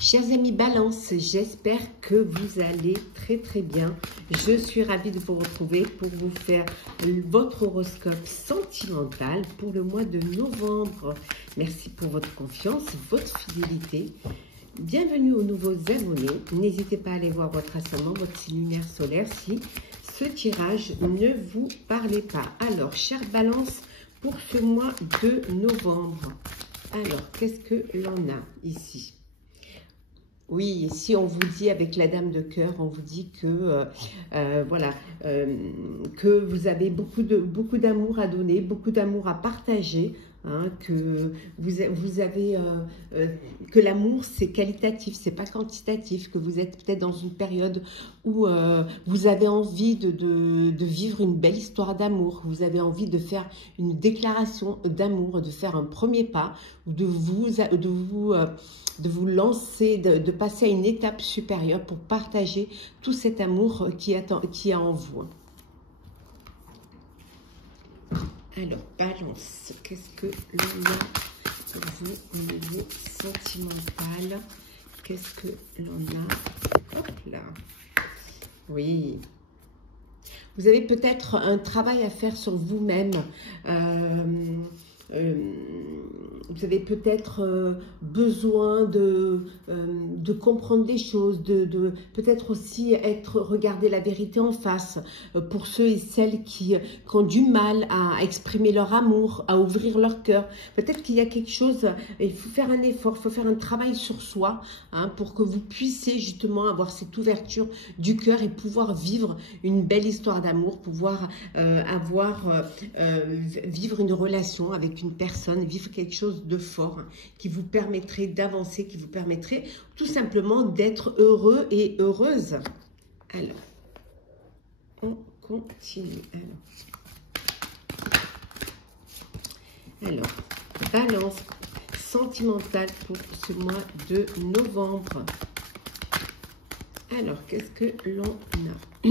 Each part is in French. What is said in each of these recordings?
Chers amis Balance, j'espère que vous allez très bien. Je suis ravie de vous retrouver pour vous faire votre horoscope sentimental pour le mois de novembre. Merci pour votre confiance, votre fidélité. Bienvenue aux nouveaux abonnés. N'hésitez pas à aller voir votre ascendant, votre signe lunaire solaire si ce tirage ne vous parlait pas. Alors, chère Balance, pour ce mois de novembre, alors qu'est-ce que l'on a ici ? Oui, si on vous dit avec la dame de cœur, on vous dit que voilà, que vous avez beaucoup d'amour à donner, beaucoup d'amour à partager, hein, que vous avez que l'amour c'est qualitatif, c'est pas quantitatif, que vous êtes peut-être dans une période où vous avez envie de vivre une belle histoire d'amour, vous avez envie de faire une déclaration d'amour, de faire un premier pas, de vous lancer, de passer à une étape supérieure pour partager tout cet amour qui est en vous. Alors, Balance, qu'est-ce que l'on a pour vous au niveau sentimental? Qu'est-ce que l'on a? Hop là. Oui. Vous avez peut-être un travail à faire sur vous-même. Vous avez peut-être besoin de comprendre des choses, peut-être aussi regarder la vérité en face pour ceux et celles qui ont du mal à exprimer leur amour, à ouvrir leur cœur. Peut-être qu'il y a quelque chose, il faut faire un effort, il faut faire un travail sur soi, hein, pour que vous puissiez justement avoir cette ouverture du cœur et pouvoir vivre une belle histoire d'amour, pouvoir vivre une relation avec une personne, vivre quelque chose de fort, hein, qui vous permettrait d'avancer, qui vous permettrait tout simplement d'être heureux et heureuse. Alors, on continue. Alors, Balance sentimentale pour ce mois de novembre. Alors, qu'est-ce que l'on a?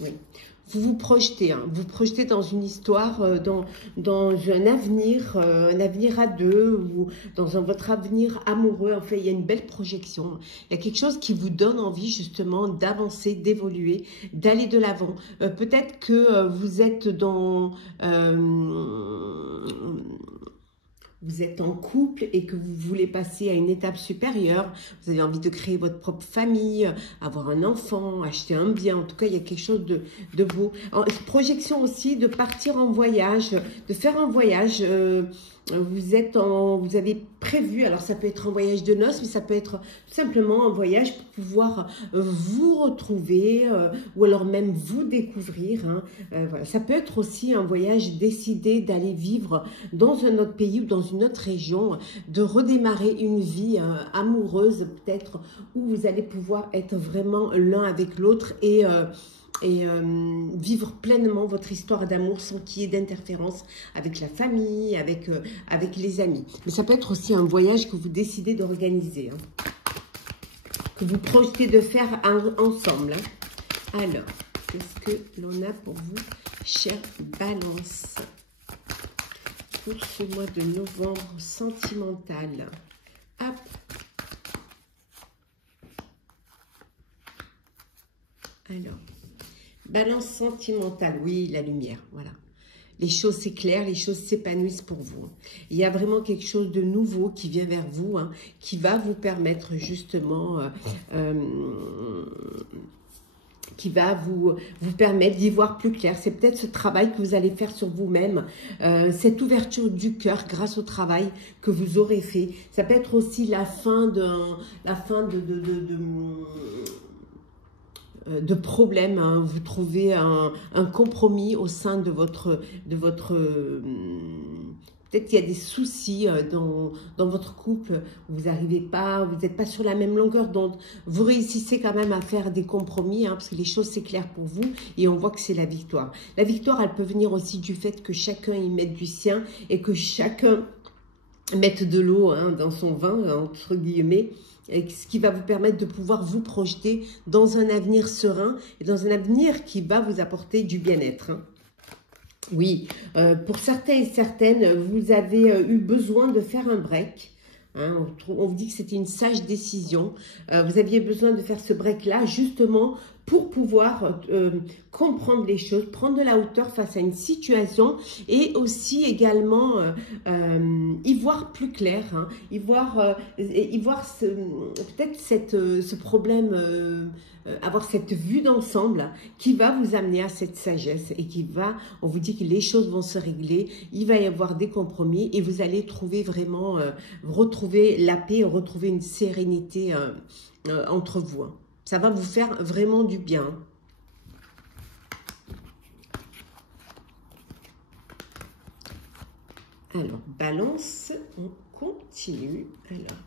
Oui. Vous vous projetez, hein, vous projetez dans une histoire, dans un avenir à deux, ou dans votre avenir amoureux. Enfin, il y a une belle projection. Il y a quelque chose qui vous donne envie justement d'avancer, d'évoluer, d'aller de l'avant. Peut-être que vous êtes vous êtes en couple et que vous voulez passer à une étape supérieure, vous avez envie de créer votre propre famille, avoir un enfant, acheter un bien, en tout cas il y a quelque chose de beau. Projection aussi de partir en voyage, de faire un voyage, vous avez prévu, alors ça peut être un voyage de noces, mais ça peut être tout simplement un voyage pour pouvoir vous retrouver, ou alors même vous découvrir, hein. Voilà. Ça peut être aussi un voyage décidé d'aller vivre dans un autre pays ou dans une autre région, de redémarrer une vie amoureuse peut-être, où vous allez pouvoir être vraiment l'un avec l'autre et vivre pleinement votre histoire d'amour sans qu'il y ait d'interférence avec la famille, avec les amis. Mais ça peut être aussi un voyage que vous décidez d'organiser, hein, que vous projetez de faire ensemble, hein. Alors, qu'est-ce que l'on a pour vous, chère Balance, pour ce mois de novembre sentimental? Hop. Alors, Balance sentimentale, oui, la lumière, voilà. Les choses s'éclairent, les choses s'épanouissent pour vous. Il y a vraiment quelque chose de nouveau qui vient vers vous, hein, qui va vous permettre justement, qui va vous permettre d'y voir plus clair. C'est peut-être ce travail que vous allez faire sur vous-même, cette ouverture du cœur grâce au travail que vous aurez fait. Ça peut être aussi la fin de problèmes, hein. Vous trouvez un compromis au sein de votre peut-être qu'il y a des soucis dans votre couple, vous n'arrivez pas, vous n'êtes pas sur la même longueur d'onde. Vous réussissez quand même à faire des compromis, hein, parce que les choses s'éclairent pour vous et on voit que c'est la victoire. La victoire, elle peut venir aussi du fait que chacun y mette du sien et que chacun mette de l'eau, hein, dans son vin, entre guillemets, et ce qui va vous permettre de pouvoir vous projeter dans un avenir serein et dans un avenir qui va vous apporter du bien-être, hein. Oui, pour certains et certaines, vous avez eu besoin de faire un break. Hein, on vous dit que c'était une sage décision. Vous aviez besoin de faire ce break-là justement pour pouvoir comprendre les choses, prendre de la hauteur face à une situation et aussi également y voir plus clair, hein, y voir peut-être ce problème, avoir cette vue d'ensemble qui va vous amener à cette sagesse et qui va, on vous dit que les choses vont se régler, il va y avoir des compromis et vous allez trouver vraiment, retrouver la paix, retrouver une sérénité entre vous. Hein. Ça va vous faire vraiment du bien. Alors, balance, on continue. Alors,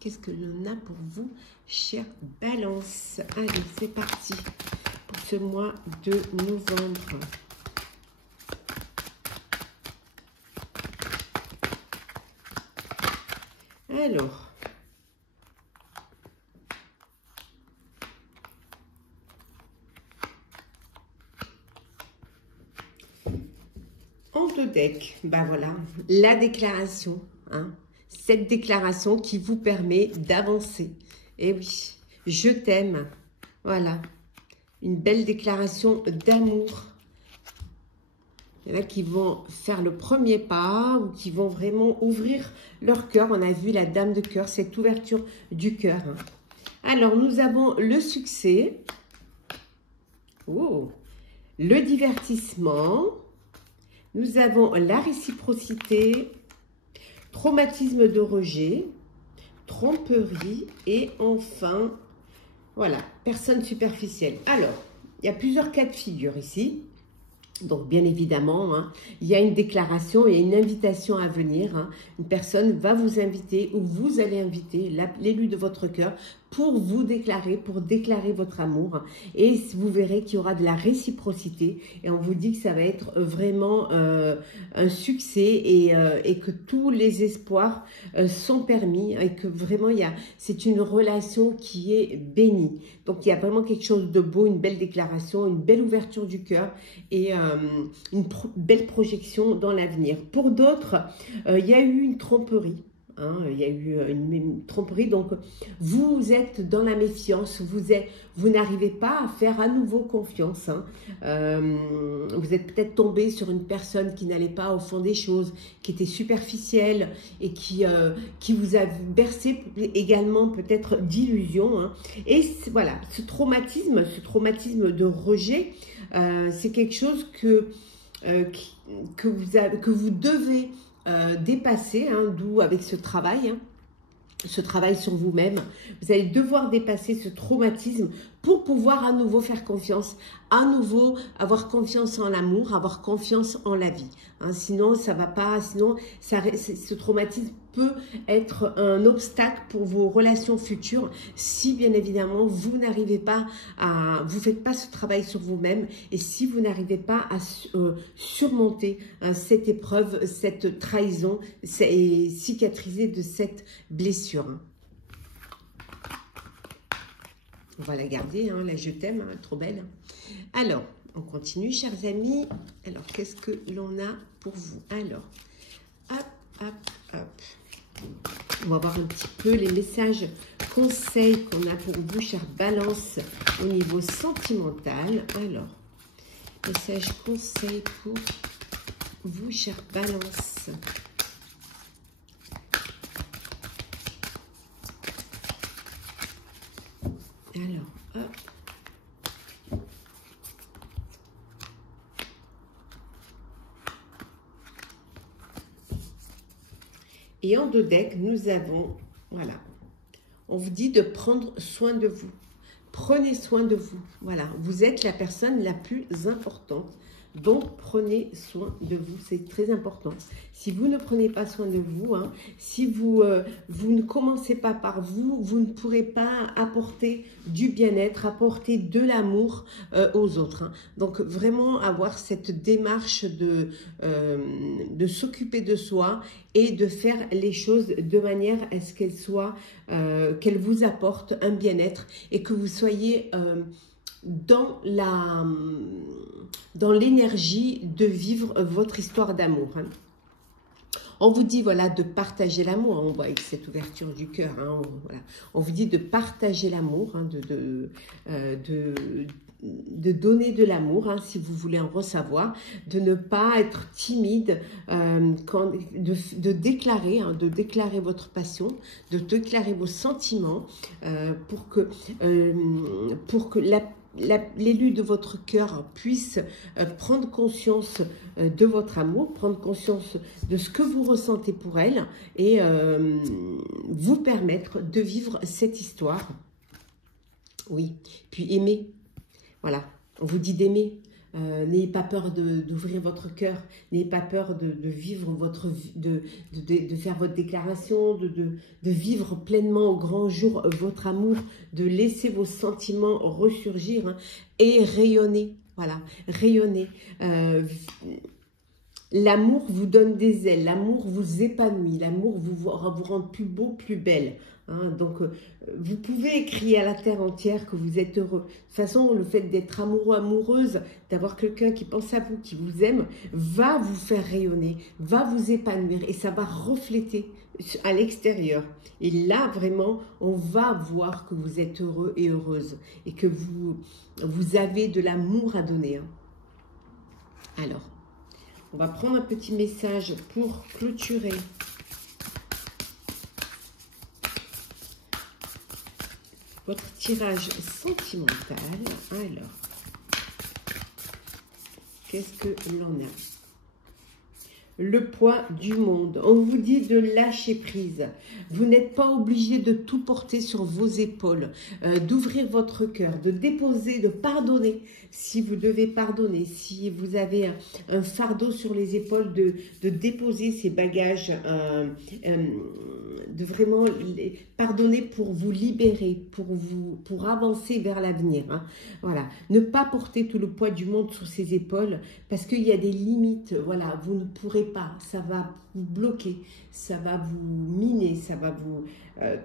qu'est-ce que l'on a pour vous, chère balance? Allez, c'est parti pour ce mois de novembre. Alors, en deux decks, ben voilà, la déclaration, hein, cette déclaration qui vous permet d'avancer. Et oui, je t'aime, voilà, une belle déclaration d'amour. Il y en a qui vont faire le premier pas ou qui vont vraiment ouvrir leur cœur. On a vu la dame de cœur, cette ouverture du cœur. Hein. Alors, nous avons le succès, oh, le divertissement, nous avons la réciprocité, traumatisme de rejet, tromperie et enfin, voilà, personne superficielle. Alors, il y a plusieurs cas de figure ici. Donc, bien évidemment, hein, il y a une déclaration et une invitation à venir. Hein. Une personne va vous inviter ou vous allez inviter l'élu de votre cœur pour vous déclarer, pour déclarer votre amour. Et vous verrez qu'il y aura de la réciprocité. Et on vous dit que ça va être vraiment un succès et que tous les espoirs sont permis et que vraiment, c'est une relation qui est bénie. Donc, il y a vraiment quelque chose de beau, une belle déclaration, une belle ouverture du cœur et une belle projection dans l'avenir. Pour d'autres, il y a eu une tromperie. Hein, il y a eu une tromperie, donc vous êtes dans la méfiance, vous n'arrivez pas à faire à nouveau confiance. Hein. Vous êtes peut-être tombé sur une personne qui n'allait pas au fond des choses, qui était superficielle et qui vous a bercé également peut-être d'illusions. Hein. Et voilà, ce traumatisme de rejet, c'est quelque chose que vous devez dépasser, hein, d'où avec ce travail, hein, ce travail sur vous-même, vous allez devoir dépasser ce traumatisme pour pouvoir à nouveau faire confiance, à nouveau avoir confiance en l'amour, avoir confiance en la vie. Hein, sinon, ça va pas, sinon ce traumatisme peut être un obstacle pour vos relations futures si bien évidemment vous n'arrivez pas vous faites pas ce travail sur vous-même et si vous n'arrivez pas à surmonter cette épreuve, cette trahison et cicatriser de cette blessure. On va la garder, hein, la je t'aime, hein, trop belle. Alors, on continue, chers amis. Alors, qu'est-ce que l'on a pour vous? Alors, hop, hop, hop. On va voir un petit peu les messages, conseils qu'on a pour vous, chère Balance, au niveau sentimental. Alors, messages, conseils pour vous, chère Balance. Alors, hop. Et en deux decks, nous avons, voilà, on vous dit de prendre soin de vous. Prenez soin de vous. Voilà, vous êtes la personne la plus importante. Donc, prenez soin de vous, c'est très important. Si vous ne prenez pas soin de vous, hein, si vous ne commencez pas par vous, vous ne pourrez pas apporter du bien-être, apporter de l'amour aux autres. Hein. Donc, vraiment avoir cette démarche de s'occuper de soi et de faire les choses de manière à ce qu'elles vous apportent un bien-être et que vous soyez dans l'énergie de vivre votre histoire d'amour. Hein. On vous dit, voilà, de partager l'amour. On voit avec cette ouverture du cœur. Hein, voilà. On vous dit de partager l'amour, hein, de donner de l'amour, hein, si vous voulez en recevoir, de ne pas être timide, de déclarer, hein, de déclarer votre passion, de déclarer vos sentiments pour que l'élu de votre cœur puisse prendre conscience de votre amour, prendre conscience de ce que vous ressentez pour elle et vous permettre de vivre cette histoire. Oui, puis aimer. Voilà, on vous dit d'aimer. N'ayez pas peur d'ouvrir votre cœur, n'ayez pas peur de vivre de faire votre déclaration, de vivre pleinement au grand jour votre amour, de laisser vos sentiments ressurgir, hein, et rayonner. Voilà, rayonner. L'amour vous donne des ailes, l'amour vous épanouit, l'amour vous rend plus beau, plus belle. Hein, donc, vous pouvez crier à la terre entière que vous êtes heureux. De toute façon, le fait d'être amoureux, amoureuse, d'avoir quelqu'un qui pense à vous, qui vous aime, va vous faire rayonner, va vous épanouir et ça va refléter à l'extérieur. Et là, vraiment, on va voir que vous êtes heureux et heureuse et que vous avez de l'amour à donner. Hein. Alors, on va prendre un petit message pour clôturer votre tirage sentimental. Alors, qu'est-ce que l'on a? Le poids du monde. On vous dit de lâcher prise. Vous n'êtes pas obligé de tout porter sur vos épaules, d'ouvrir votre cœur, de déposer, de pardonner si vous devez pardonner. Si vous avez un fardeau sur les épaules, de déposer ces bagages, de vraiment pardonner pour vous libérer, pour avancer vers l'avenir. Hein. Voilà. Ne pas porter tout le poids du monde sur ses épaules parce qu'il y a des limites. Voilà, vous ne pourrez pas, ça va vous bloquer, ça va vous miner, ça va vous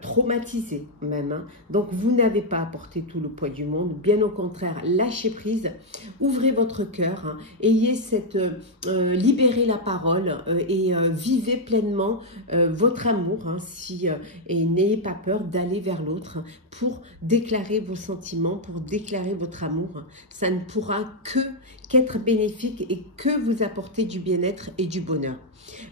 traumatiser même. Hein. Donc, vous n'avez pas à porter tout le poids du monde, bien au contraire, lâchez prise, ouvrez votre cœur, hein, ayez cette, libérez la parole et vivez pleinement votre amour, hein, et n'ayez pas peur d'aller vers l'autre pour déclarer vos sentiments, pour déclarer votre amour. Ça ne pourra qu'être bénéfique et que vous apporter du bien-être et du bonheur.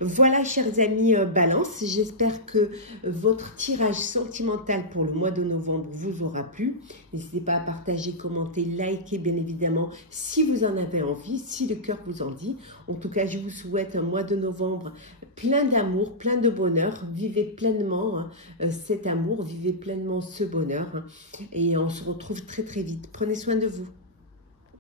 Voilà, chers amis Balance, j'espère que votre tirage sentimental pour le mois de novembre vous aura plu. N'hésitez pas à partager, commenter, liker bien évidemment si vous en avez envie, si le cœur vous en dit. En tout cas, je vous souhaite un mois de novembre plein d'amour, plein de bonheur. Vivez pleinement cet amour, vivez pleinement ce bonheur. Et on se retrouve très très vite. Prenez soin de vous.